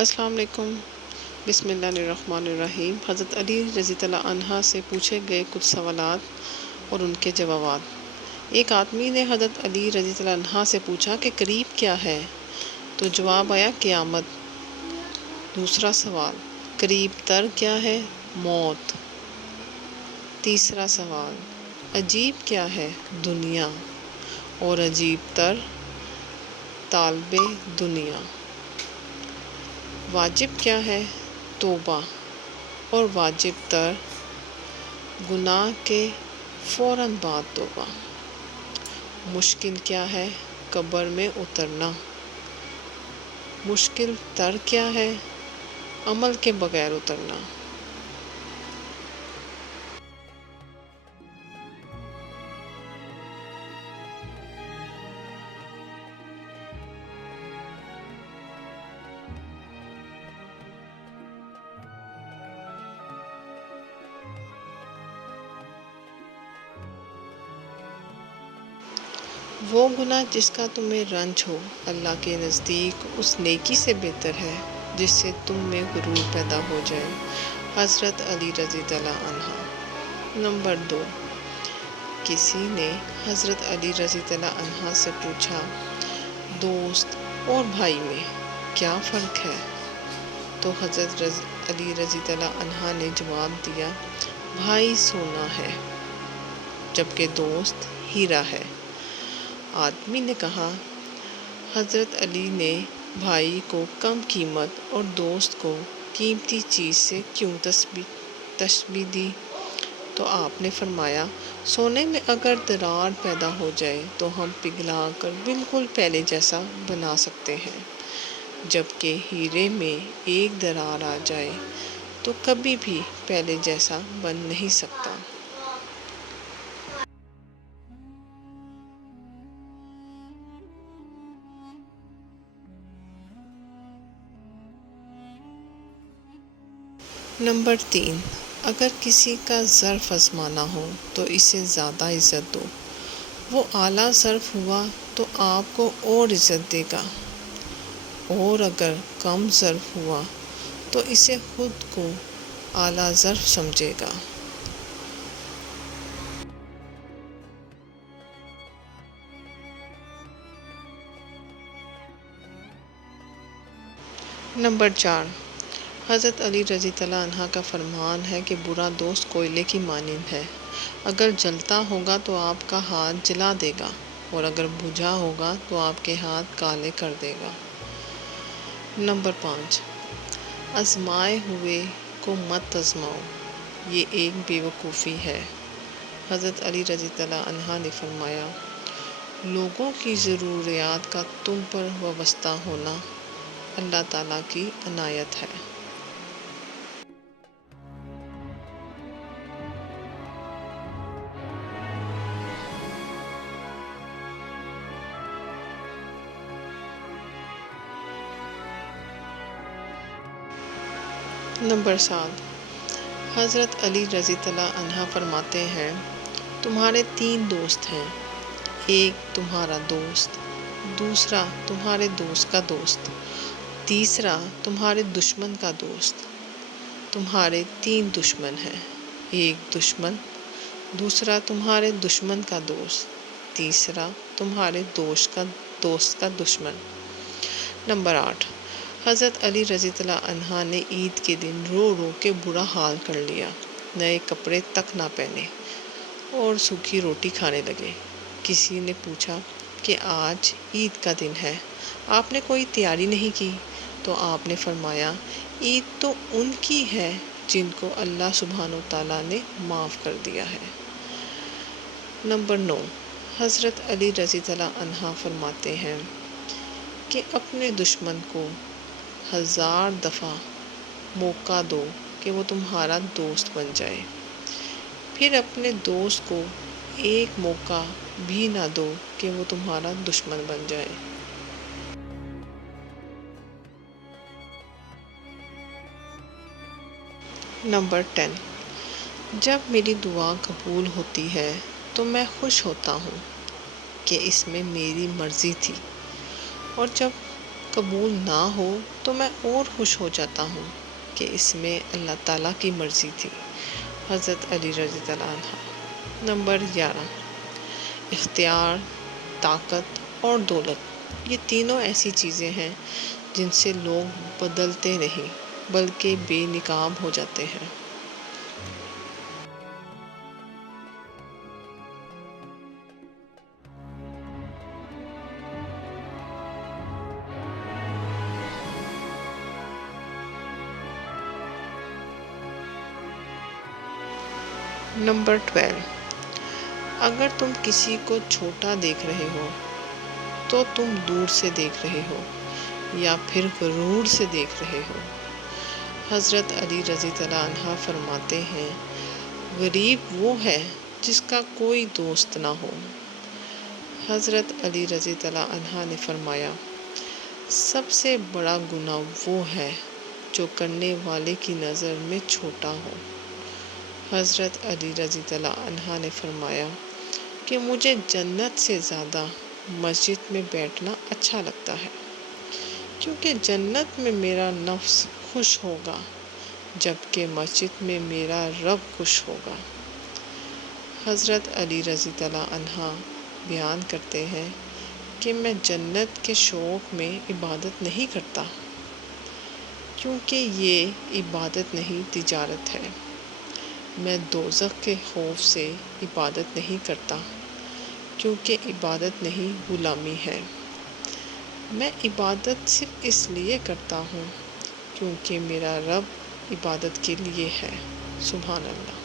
السلام علیکم۔ بسم اللہ الرحمن الرحیم۔ حضرت علی رضی اللہ عنہ سے پوچھے گئے کچھ سوالات اور ان کے جوابات۔ ایک آدمی نے حضرت علی رضی اللہ عنہ سے پوچھا کہ قریب کیا ہے؟ تو جواب آیا قیامت۔ دوسرا سوال، قریب تر کیا ہے؟ موت۔ تیسرا سوال، عجیب کیا ہے؟ دنیا، اور عجیب تر طالب دنیا۔ واجب کیا ہے؟ توبہ، اور واجب تر گناہ کے فوراً بعد توبہ۔ مشکل کیا ہے؟ قبر میں اترنا۔ مشکل تر کیا ہے؟ عمل کے بغیر اترنا۔ وہ گناہ جس کا تمہیں رنج ہو اللہ کے نزدیک اس نیکی سے بہتر ہے جس سے تم میں غرور پیدا ہو جائے۔ حضرت علی رضی اللہ عنہ۔ نمبر 2، کسی نے حضرت علی رضی اللہ عنہ سے پوچھا دوست اور بھائی میں کیا فرق ہے؟ تو حضرت علی رضی اللہ عنہ نے جواب دیا، بھائی سونا ہے جبکہ دوست ہیرا ہے۔ آدمی نے کہا، حضرت علی نے بھائی کو کم قیمت اور دوست کو قیمتی چیز سے کیوں تشبیہ دی؟ تو آپ نے فرمایا، سونے میں اگر دراڑ پیدا ہو جائے تو ہم پگھلا کر بالکل پہلے جیسا بنا سکتے ہیں، جبکہ ہیرے میں ایک دراڑ آ جائے تو کبھی بھی پہلے جیسا بن نہیں سکتا۔ نمبر 3، اگر کسی کا ظرف آزمانا ہو تو اسے زیادہ عزت دو، وہ اعلیٰ ظرف ہوا تو آپ کو اور عزت دے گا، اور اگر کم ظرف ہوا تو اسے خود کو اعلیٰ ظرف سمجھے گا۔ نمبر 4، حضرت علی رضی اللہ عنہ کا فرمان ہے کہ برا دوست کوئلے کی مانند ہے، اگر جلتا ہوگا تو آپ کا ہاتھ جلا دے گا، اور اگر بجھا ہوگا تو آپ کے ہاتھ کالے کر دے گا۔ نمبر 5، آزمائے ہوئے کو مت آزماؤ، یہ ایک بے وقوفی ہے۔ حضرت علی رضی اللہ عنہ نے فرمایا، لوگوں کی ضروریات کا تم پر وابستہ ہونا اللہ تعالیٰ کی عنایت ہے۔ نمبر 7، حضرت علی رضی اللہ عنہ فرماتے ہیں، تمہارے 3 دوست ہیں، ایک تمہارا دوست، دوسرا تمہارے دوست کا دوست، تیسرا تمہارے دشمن کا دوست۔ تمہارے 3 دشمن ہیں، ایک دشمن، دوسرا تمہارے دشمن کا دوست، تیسرا تمہارے دوست کا دشمن۔ نمبر 8، حضرت علی رضی اللہ عنہ نے عید کے دن رو رو کے برا حال کر لیا، نئے کپڑے تک نہ پہنے اور سوکھی روٹی کھانے لگے۔ کسی نے پوچھا کہ آج عید کا دن ہے، آپ نے کوئی تیاری نہیں کی؟ تو آپ نے فرمایا، عید تو ان کی ہے جن کو اللہ سبحانہ وتعالیٰ نے معاف کر دیا ہے۔ نمبر 9، حضرت علی رضی اللہ عنہ فرماتے ہیں کہ اپنے دشمن کو 1000 دفعہ موقع دو کہ وہ تمہارا دوست بن جائے، پھر اپنے دوست کو ایک موقع بھی نہ دو کہ وہ تمہارا دشمن بن جائے۔ نمبر 10، جب میری دعا قبول ہوتی ہے تو میں خوش ہوتا ہوں کہ اس میں میری مرضی تھی، اور جب قبول نہ ہو تو میں اور خوش ہو جاتا ہوں کہ اس میں اللہ تعالیٰ کی مرضی تھی۔ حضرت علی رضی اللہ عنہ۔ نمبر 11، اختیار، طاقت اور دولت، یہ تینوں ایسی چیزیں ہیں جن سے لوگ بدلتے نہیں بلکہ بے نقاب ہو جاتے ہیں۔ نمبر 12، اگر تم کسی کو چھوٹا دیکھ رہے ہو تو تم دور سے دیکھ رہے ہو یا پھر غرور سے دیکھ رہے ہو۔ حضرت علی رضی اللہ عنہ فرماتے ہیں، غریب وہ ہے جس کا کوئی دوست نہ ہو۔ حضرت علی رضی اللہ عنہ نے فرمایا، سب سے بڑا گناہ وہ ہے جو کرنے والے کی نظر میں چھوٹا ہو۔ حضرت علی رضی اللہ عنہ نے فرمایا کہ مجھے جنت سے زیادہ مسجد میں بیٹھنا اچھا لگتا ہے، کیونکہ جنت میں میرا نفس خوش ہوگا جبکہ مسجد میں میرا رب خوش ہوگا۔ حضرت علی رضی اللہ عنہ بیان کرتے ہیں کہ میں جنت کے شوق میں عبادت نہیں کرتا، کیونکہ یہ عبادت نہیں تجارت ہے۔ میں دوزخ کے خوف سے عبادت نہیں کرتا، کیونکہ عبادت نہیں غلامی ہے۔ میں عبادت صرف اس لیے کرتا ہوں کیونکہ میرا رب عبادت کے لیے ہے۔ سبحان اللہ۔